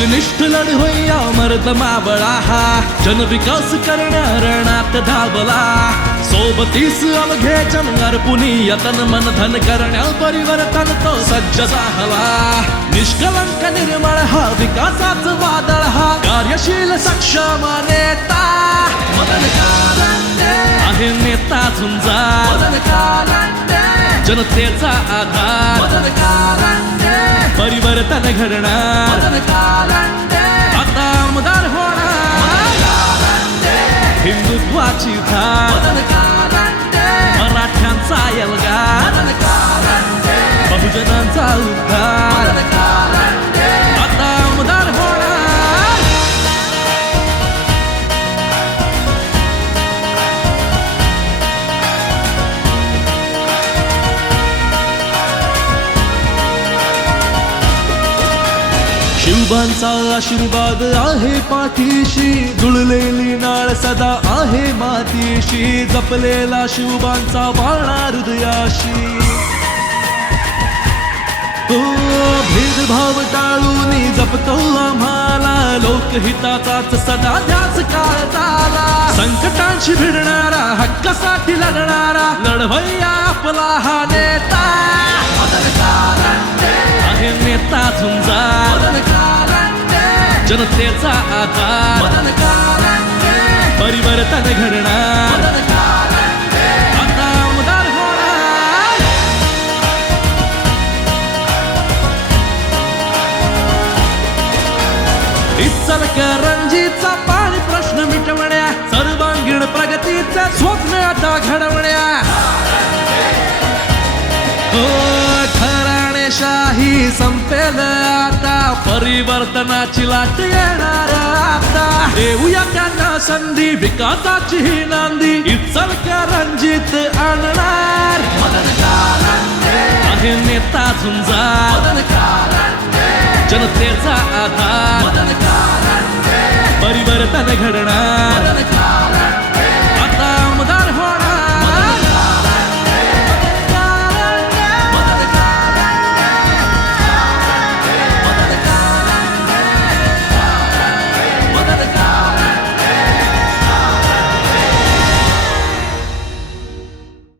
एकनिष्ठ लढवय्या मर्द मावळा हा जनविकास करण्या रणात धावला. सोबतीस अवघे जन अर्पुनी यतन मन धन करण्या परिवर्तन तो सज्ज झाला. निष्कलंक निर्मळ हा विकासाच वादळ हा कार्यशील सक्षम नेता मदन कारंडे आहे नेता झुंजार मदन कारंडे जनतेचा आधार मदन कारंडे परिवर्तन घडणार मदन कारंडे आता आमदार होणार मदन कारंडे हिंदुत्वाची धार मदन कारंडे मराठ्यांचा एल्गार मदन कारंडे बहुजनांचा उद्धार मदन कारंडे आता आमदार होणार. शिवबांचा आशीर्वाद आहे पाठीशी जुळलेली नाळ सदा आहे मातीशी जपलेला शिवबांचा वाळा हृदयाशी. तो भेदभाव टाळून जपतो आम्हाला लोकहिताचाच सदा ध्यास काळजाला. संकटांशी भिडणारा हक्कासाठी लढणारा लढवय्या आपला हा नेता मदन कारंडे आहे नेता झुंजार मदन कारंडे जनतेचा आधार मदन कारंडे परिवर्तन घडणार मदन कारंडे आता आमदार होणार. इचलकरंजीचा पाणी प्रश्न मिटवण्या सर्वांगीण प्रगतीचे स्वप्न आता घडवण्या. घराणेशाही संपेल आता परिवर्तनाची लाट येणार आता. देऊया त्यांना संधी विकासाची ही नांदी इचलकरंजीत आणणार मदन कारंडे आहे नेता झुंजार मदन कारंडे जनतेचा आधार मदन कारंडे परिवर्तन घडणार.